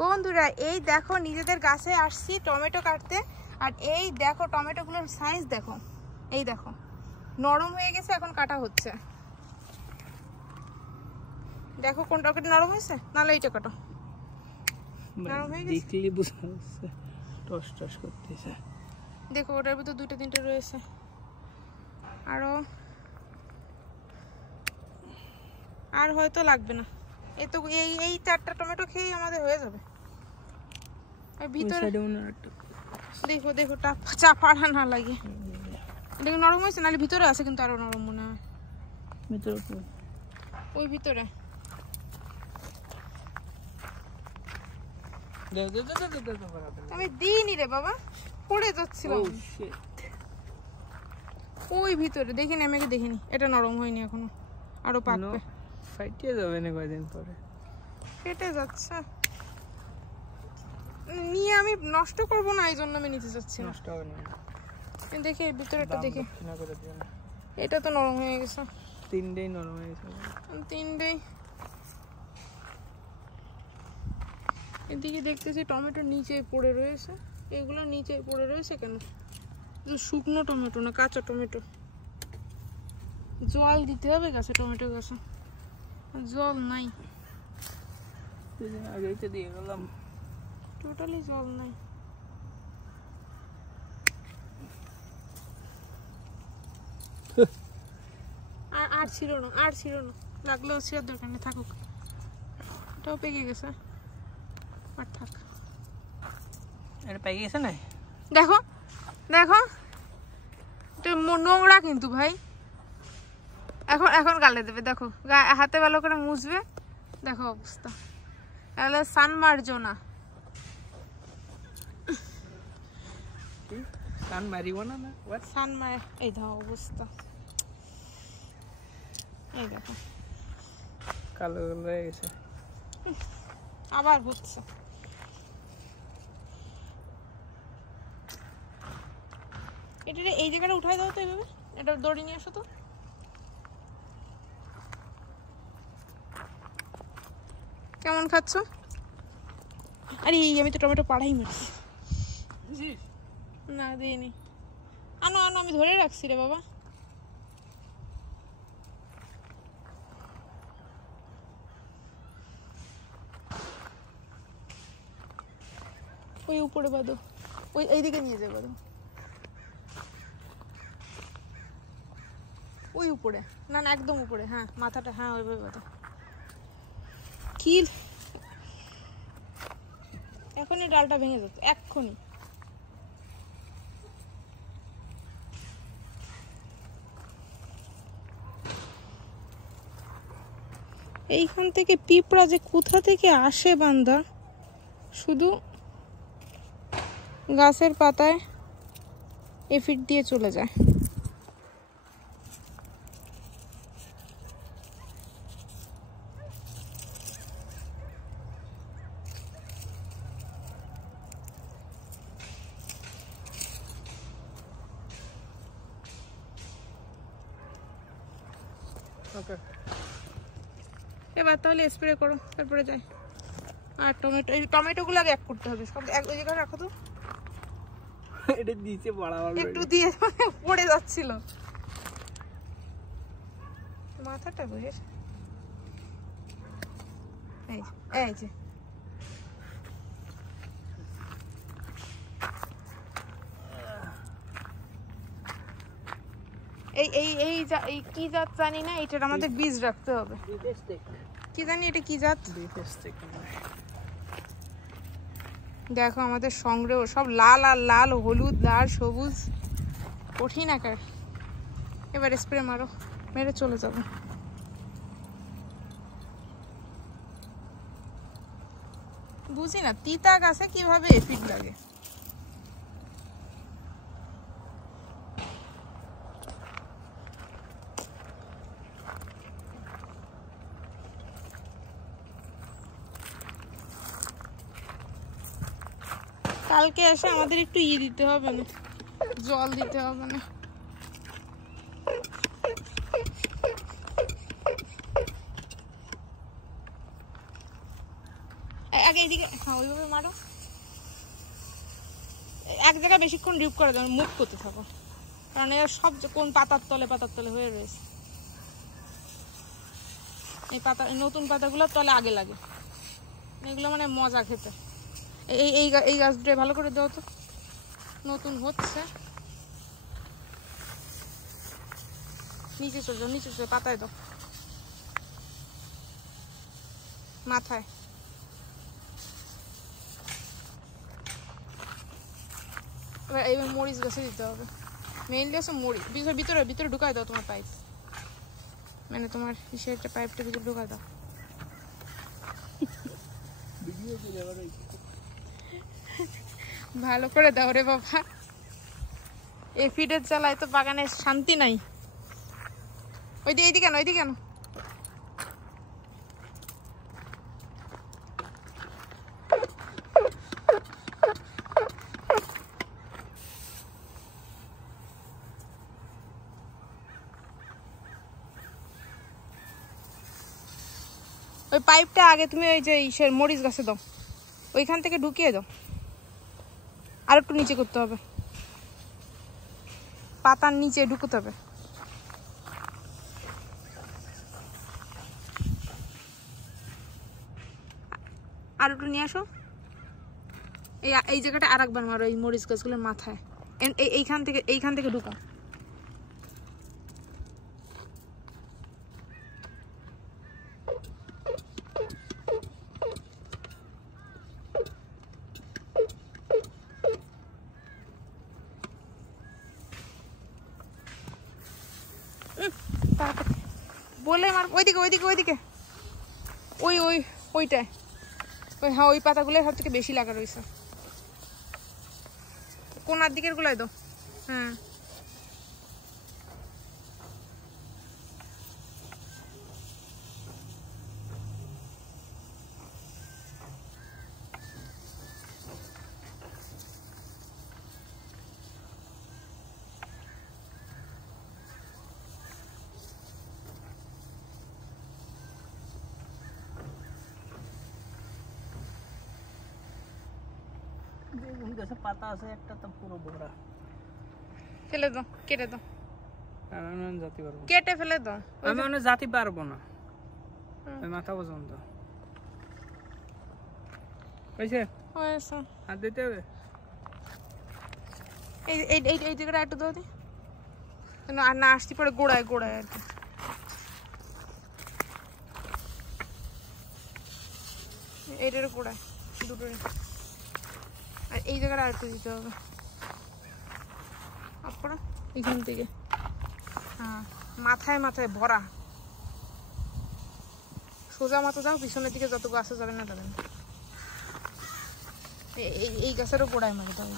বন্ধুরা এই দেখো নিজেদের গাছে আসছি টমেটো কাটতে, আর এই দেখো টমেটোগুলোর সাইজ দেখো, এই দেখো নরম হয়ে গেছে, এখন কাটা হচ্ছে। দেখো কোনটা নরম হয়েছে, নাহলে এইটা কাটো। নরম হয়ে গেছে, দেখলে বুঝা যাচ্ছে টস টস করতেছে। দেখো ওটার ভিতর দুটো তিনটে রয়েছে, আরো আর হয়তো লাগবে না। এই তো এই 4টা টমেটো খেয়ে আমাদের হয়ে যাবে। আর ভিতরে দেখো দেখো চাপাড়া না লাগে। এটা নরম হয়েছে, নাহলে ভিতরে আছে কিন্তু আরো নরম মনে হয়। ভিতরে ওই ভিতরে আমি দিইনি রে বাবা, পড়ে যাচ্ছিলাম। ওই ভিতরে দেখিনি, আমি দেখিনি। এটা নরম হয়নি এখনো, আরো পাকবে। ফাইটে যাবে না কয়দিন পরে, ফেটে যাচ্ছে। নিয়ে আমি নষ্ট করবো না, এই জন্য আমি নিতে চাচ্ছি। নষ্ট হবে না। দেখি এর ভিতরেটা দেখি, এটা তো নরম হয়ে গেছে। 3টেই নরম হয়ে গেছে, 3টেই। এদিকে দেখতেছি টমেটো নিচে পড়ে রয়েছে, এগুলো নিচে পড়ে রয়েছে কেন? শুকনো টমেটো না, কাঁচা টমেটো। জল দিতে হবে গাছে, টমেটো গাছে জল নাই, আগেই তো দিয়ে গেলাম। টোটালি জল নাই। আর ছিল না, আর ছিল না, লাগলেও ছিল দরকার নেই, থাকুক। এটাও পেকে গেছে, আর থাক। এটা পেকে গেছে না, দেখো দেখো এটা নোংরা কিন্তু ভাই। এখন এখন গালে দেবে, দেখো হাতে ভালো করে মুছবে। দেখো অবস্থা, তাহলে সানমার্জনা। এই দেখো অবস্থা, এই দেখো কালো হয়ে গেছে, আবার হচ্ছে। এটা এই জায়গাটা উঠাই দাও তো এইভাবে, এটা দড়ি নিয়ে আসো তো। কেমন খাচ্ছ? আরে আমি তো টমেটো পাড়াই মারছি। না দিইনি, আনো আনো, আমি ধরে রাখছি রে বাবা। ওই উপরে বাঁধো, ওই এইদিকে নিয়ে যাবে, বাঁধো ওই উপরে। না না একদম উপরে, হ্যাঁ মাথাটা, হ্যাঁ ওইভাবে বাঁধো। কি এখনই ডালটা ভেঙে যাচ্ছে, এক্ষুনি। এইখান থেকে পিঁপড়া যে কোথা থেকে আসে বান্দা, শুধু গাছের পাতায় এফিট দিয়ে চলে যায়। এবার তাহলে স্প্রে করো, তারপরে যাই। আর টমেটো, এই টমেটোগুলো আগে এক করতে হবে সব, ওই জায়গায় রাখো তো। এটা দিতে বাড়াবার একটু দিয়ে পড়ে যাচ্ছিল মাথাটা বসে। এই এই যে এই এই এই কি জাত জানি না, এটার আমাদের বীজ রাখতে হবে। কি জানি এটা কি জাত। দেখো আমাদের সংগ্রহ সব লাল আর লাল, হলুদ লাল সবুজ, কঠিন আকার। এবার স্প্রে মারো, মেরে চলে যাবো। বুঝি না তিতা গাছে কিভাবে এফিড লাগে। কালকে এসে আমাদের একটু দিতে হবে না, জল দিতে হবে না। আগে এদিকে হ্যাঁ ওইভাবে মারো, এক জায়গায় বেশিক্ষণ ডিপ করে দাও, মুভ করতে থাকো, কারণ এর সব কোন পাতার তলে হয়ে রয়েছে। এই পাতা, নতুন পাতাগুলো তলে আগে লাগে, এগুলো মানে মজা খেতে। এই গাছটা ভালো করে দাও তো, নতুন হচ্ছে। নিচে চলে যাও, নিচে চলে পাতায় দাও, মাথায়। এবার এইবার মরিচ গাছে দিতে হবে, মেইনলি হচ্ছে মরিচ। ভিতরে ভিতরে ঢুকাই দাও তোমার পাইপ, মানে তোমার ইসেরটা পাইপটা ভিতরে ঢুকাই দাও। ভালো করে দাও রে বাবা, এই ফিডের জ্বালায় তো বাগানে শান্তি নাই। এইদিকে কেন, এইদিকে কেন? ওই পাইপটা আগে তুমি ওই যে ইসের মরিচ গাছে দাও, ওইখান থেকে ঢুকিয়ে দাও। আর একটু নিচে করতে হবে, পাতার নিচে ঢুকতে হবে। আর একটু নিয়ে আসো, এই জায়গাটা আর একবার মারো, এই মরিচ গাছগুলোর মাথায়। এইখান থেকে ঢুকা। বলে আমার ওইদিকে ওইটায়, হ্যাঁ ওই পাতাগুলো সব থেকে বেশি লাগা রয়েছে। কোনার দিকের গুলাই দাও। হ্যাঁ বেগুন গাছে পাতা আছে একটা, তো পুরো ভরা। ফেলে দাও, কেটে দাও। আমি জাতি পারবো, কেটে ফেলে দাও। আমি অনেক জাতি পারবো না, ওই মাথা পর্যন্ত হয়েছে। হাত দিতে হবে, এই দিকটা একটু দাও দি, আর না আসতে পরে গোড়ায় আর কি। এইটার গোড়ায় দুটোরে, আর এই জায়গাটা আর একটু দিতে হবে। আপনারা এখান থেকে, হ্যাঁ মাথায় ভরা। সোজা মাথা যাও, পিছনের দিকে যত গাছে যাবে না যাবেন। এই গাছেরও গোড়ায় মারি দাও।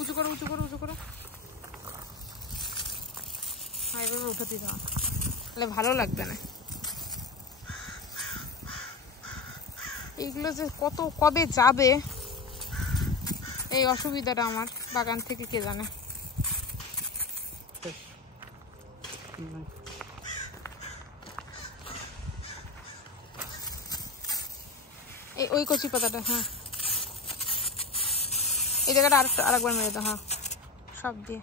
উঁচু করো। এভাবে উঠাতে দাও, তাহলে ভালো লাগবে না। এইগুলো যে কবে যাবে, এই অসুবিধাটা আমার বাগান থেকে কে জানে। এই ওই কচি পাতাটা, হ্যাঁ এই জায়গাটা আরেকবার মেরে দাও। হ্যাঁ সব দিয়ে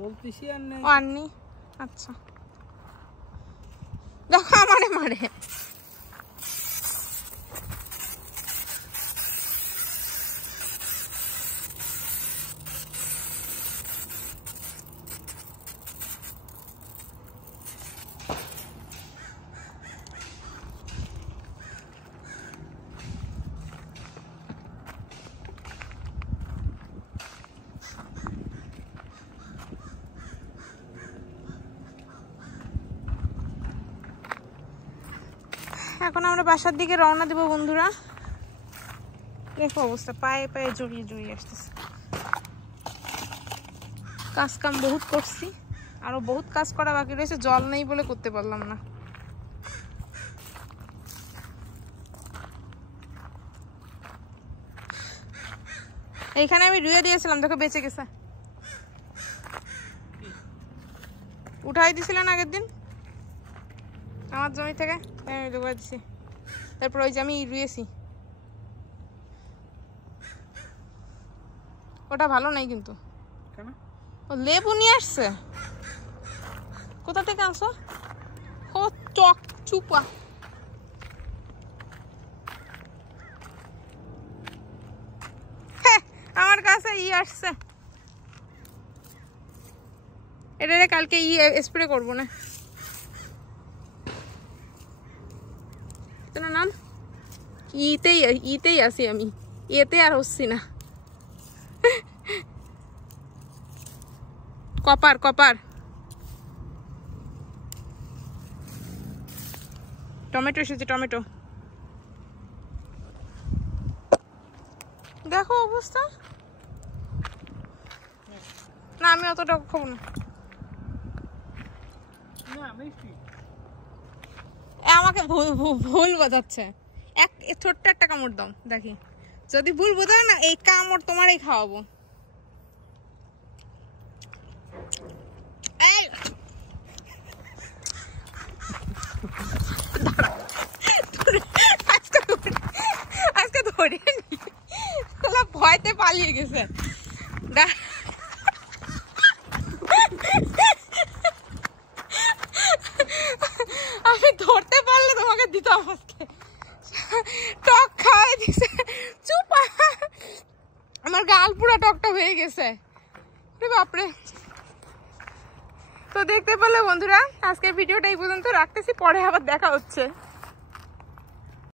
বলতেছি আর নেই, আননি। আচ্ছা দেখো আমারে মারে। এখন আমরা বাসার দিকে রওনা দেব বন্ধুরা। দেখো অবস্থা, পায়ে জড়িয়ে আসতেছে। কাজ কাম বহুত করছি, আরো বহুত কাজ করা বাকি রয়েছে, জল নেই বলে করতে পারলাম না। এইখানে আমি রুয়ে দিয়েছিলাম, দেখো বেঁচে গেছে। উঠাই দিছিলেন আগের দিন আমার জমি থেকে, আমি ঢুকাই দিছি। তারপর ওই যে আমি রুয়েছি, ওটা ভালো নাই কিন্তু। কেন? ও লেবু নিয়ে আসছে, কোথা থেকে আনছো? ও চক চুপা। আমার কাছে আসছে, এটা কালকে স্প্রে করবো না। তোমার নাম ইতেই আছি আমি, এতে আর হচ্ছি না। Copper copper. টমেটো এসেছে, টমেটো দেখো অবস্থা। না আমি অতটা খাবো না। আমাকে ভুল বোঝাচ্ছে, ছোট্ট একটা কামড় দাও দেখি, যদি ভুল বোঝাও না এই কামড় তোমারই খাওয়াবো। আজকে ধরে ভয়তে পালিয়ে গেছে। আমি ধরতে পারলে তোমাকে দিতাম আজকে, টক খাওয়াই দিছে। চুপা, আমার গাল পুরো টকটক হয়ে গেছে বাপরে। তো দেখতে পেলে বন্ধুরা, আজকের ভিডিওটা এই পর্যন্ত রাখতেছি, পরে আবার দেখা হচ্ছে।